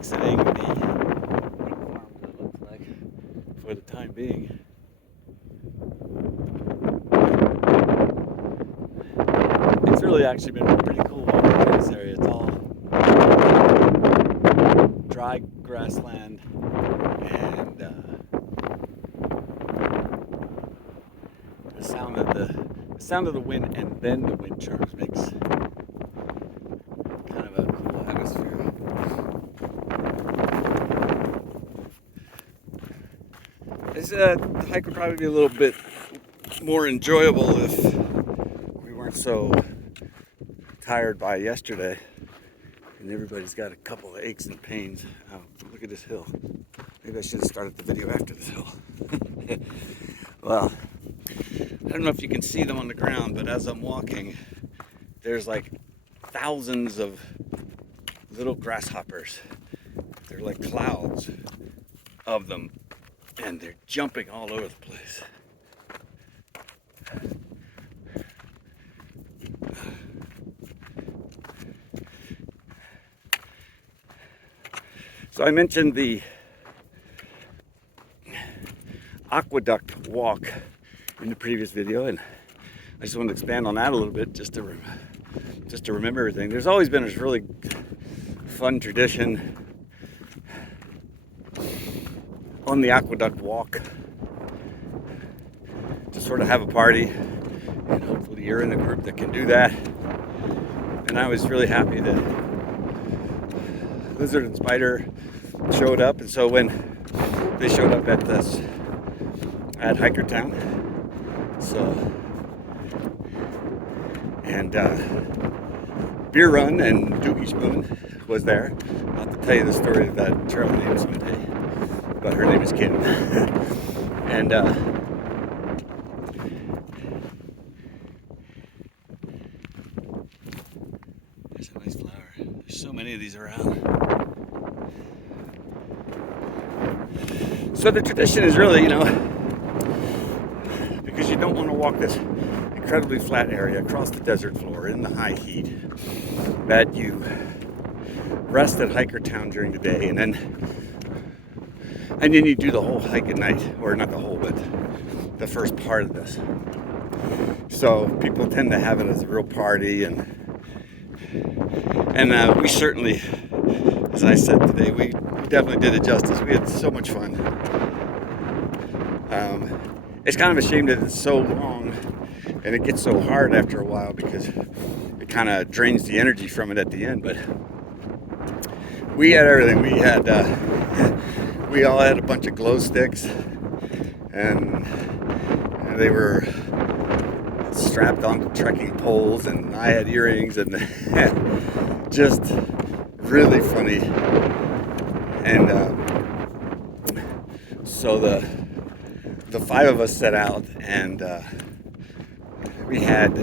exiting the farm, it looks like, for the time being. It's really actually been pretty cool walking in this area. It's all dry grassland, and the sound of the wind and then the wind chimes makes kind of a cool atmosphere. The hike would probably be a little bit more enjoyable if we weren't so tired by yesterday, and everybody's got a couple of aches and pains. Oh, look at this hill. Maybe I should have started the video after this hill. Well, I don't know if you can see them on the ground, but as I'm walking, there's like thousands of little grasshoppers. They're like clouds of them, and they're jumping all over the place. So I mentioned the aqueduct walk in the previous video, and I just want to expand on that a little bit just to remember everything. There's always been this really fun tradition on the aqueduct walk to sort of have a party, and hopefully you're in a group that can do that. And I was really happy that Lizard and Spider showed up, and so when they showed up at Hikertown, and Beer Run and Doogie Spoon was there. I'll have to tell you the story of that trail name someday, but her name is Kim. And there's a nice flower. There's so many of these around. So the tradition is really, because you don't want to walk this incredibly flat area across the desert floor in the high heat, that you rest at Hikertown during the day, and then you do the whole hike at night, or not the whole, but the first part of this. So people tend to have it as a real party, and we certainly, as I said today, we definitely did it justice. We had so much fun. It's kind of a shame that it's so long and it gets so hard after a while, because it kind of drains the energy from it at the end. But we had everything. We all had a bunch of glow sticks, and they were strapped onto trekking poles, and I had earrings, and just really funny. And so the five of us set out, and we had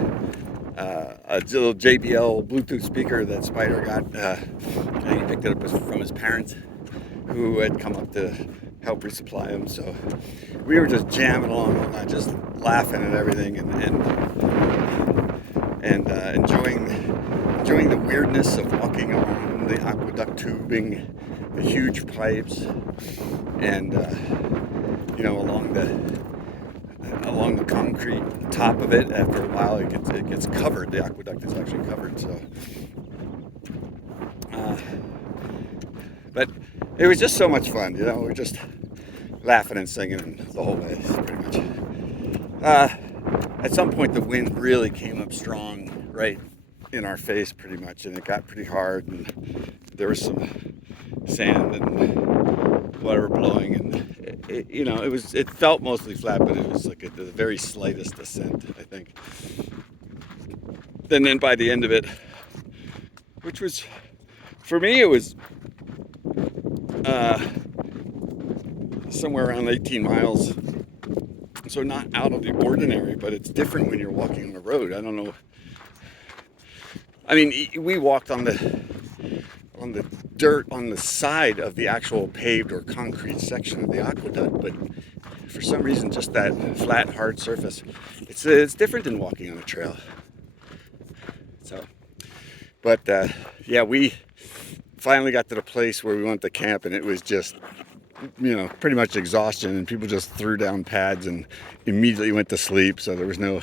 a little JBL Bluetooth speaker that Spider got. He picked it up from his parents, who had come up to help resupply him. So we were just jamming along all night, just laughing at everything, and enjoying the weirdness of walking along the aqueduct tubing, the huge pipes, and along the concrete top of it. After a while, it gets covered. The aqueduct is actually covered. So, but it was just so much fun. We were just laughing and singing the whole way, pretty much. At some point, the wind really came up strong, right in our face, pretty much, and it got pretty hard, and there was some sand and whatever blowing, and it felt mostly flat, but it was like the very slightest ascent, I think. And then by the end of it, which was, for me, it was somewhere around 18 miles. So not out of the ordinary, but it's different when you're walking on the road. I don't know. I mean, we walked on the dirt on the side of the actual paved or concrete section of the aqueduct, but for some reason, just that flat, hard surface, it's different than walking on a trail. So, but yeah, we finally got to the place where we went to camp, and it was just, pretty much exhaustion, and people just threw down pads and immediately went to sleep. So there was no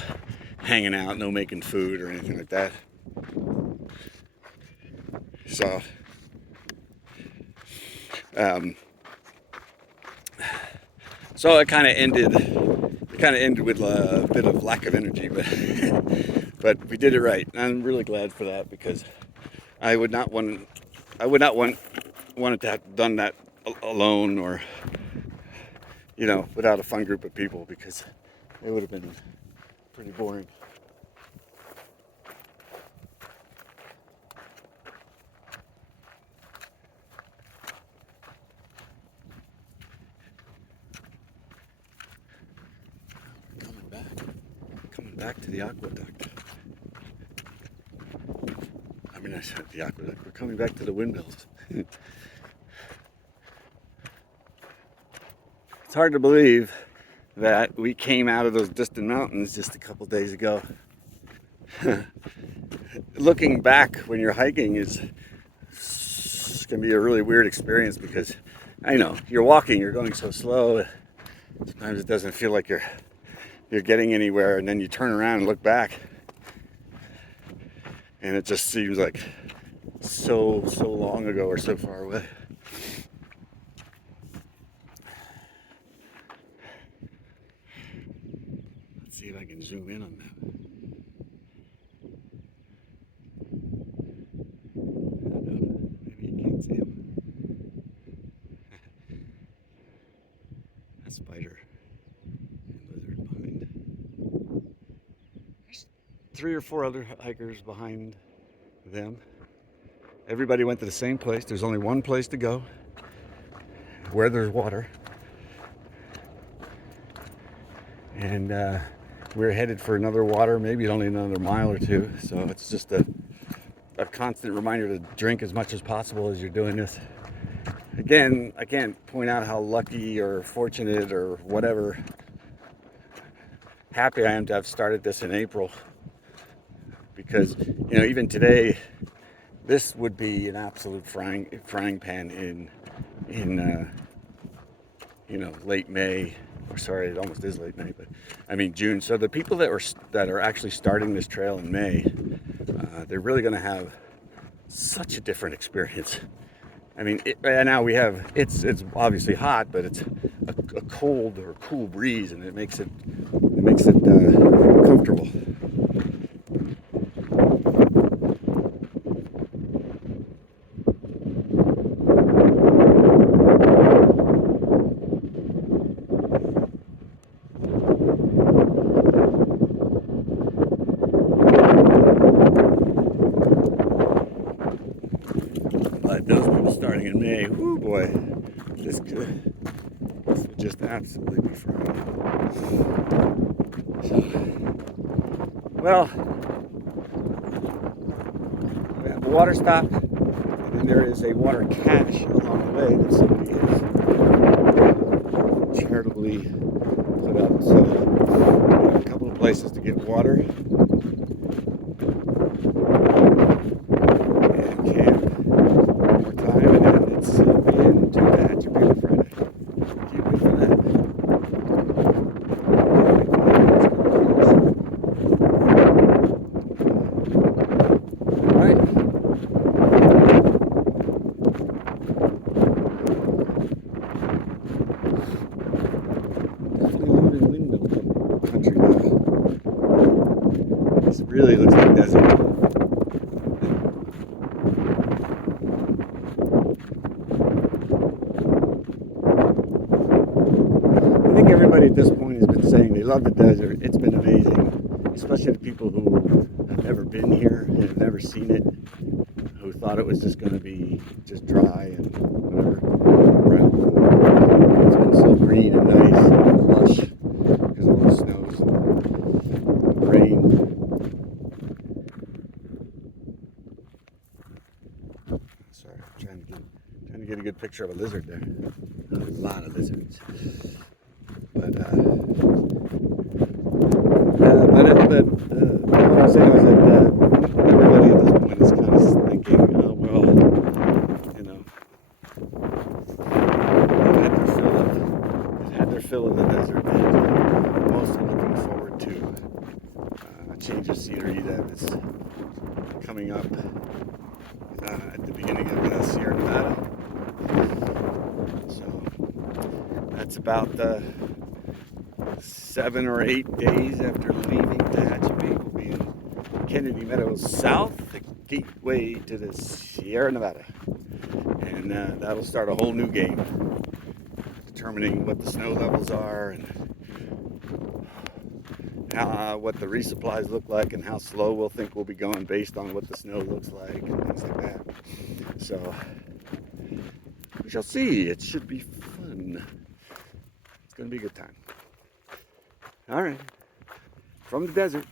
hanging out, no making food or anything like that. So so it kind of ended with a bit of lack of energy, but but we did it right. And I'm really glad for that, because I would not want to have done that alone, or without a fun group of people, because it would have been pretty boring. Coming back to the aqueduct. I mean, I said the aqueduct. We're coming back to the windmills. It's hard to believe that we came out of those distant mountains just a couple days ago. Looking back when you're hiking is going to be a really weird experience, because I know you're walking, you're going so slow. Sometimes it doesn't feel like you're getting anywhere, and then you turn around and look back, and it just seems like so long ago or so far away. Let's see if I can zoom in on that. Maybe you can't see him. A spider. 3 or 4 other hikers behind them. Everybody went to the same place. There's only one place to go, where there's water. And we're headed for another water, maybe only another mile or two. So it's just a constant reminder to drink as much as possible as you're doing this. Again, I can't point out how lucky or fortunate or whatever, happy I am to have started this in April. Because even today, this would be an absolute frying pan in late May. Or sorry, it almost is late May, but I mean June. So the people that are actually starting this trail in May, they're really going to have such a different experience. I mean, right now it's obviously hot, but it's a cold or cool breeze, and it makes it comfortable. But those people starting in May, whoo boy, this would just absolutely be fun. So, well, we have the water stop, and then there is a water cache along the way that somebody has charitably put up. So, we have a couple of places to get water and camp. This really looks like desert. I think everybody at this point has been saying they love the desert. It's been amazing, especially the people who have never been here and have never seen it, who thought it was just going to be just dry and whatever. It's been so green and nice and lush because of all the snows and rain. Sorry, I'm trying to get a good picture of a lizard there. A lot of lizards. But what I'm saying was that everybody at this point is kind of thinking, oh well, middle of the desert. And mostly looking forward to a change of scenery that is coming up at the beginning of the Sierra Nevada. So that's about 7 or 8 days after leaving Tehachapi. We'll be in Kennedy Meadows South, the gateway to the Sierra Nevada. And that'll start a whole new game, determining what the snow levels are and what the resupplies look like and how slow we'll think we'll be going based on what the snow looks like and things like that. So we shall see. It should be fun. It's going to be a good time. All right. From the desert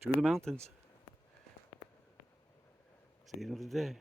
to the mountains. See you another day.